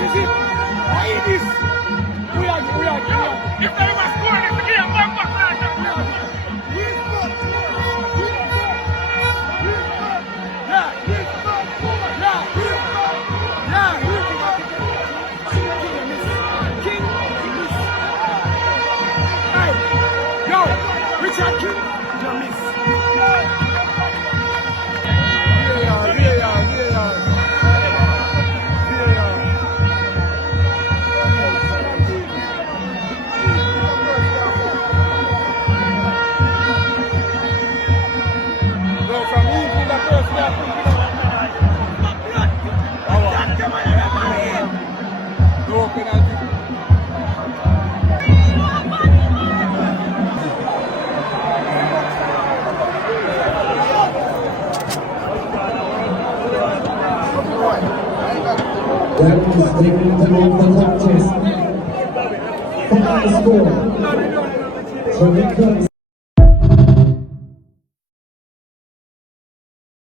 is it. Why is this? We are. If they were scoring this again, one back right now. Richard King, you miss. That is taken to make the contest. Final score. Jamaica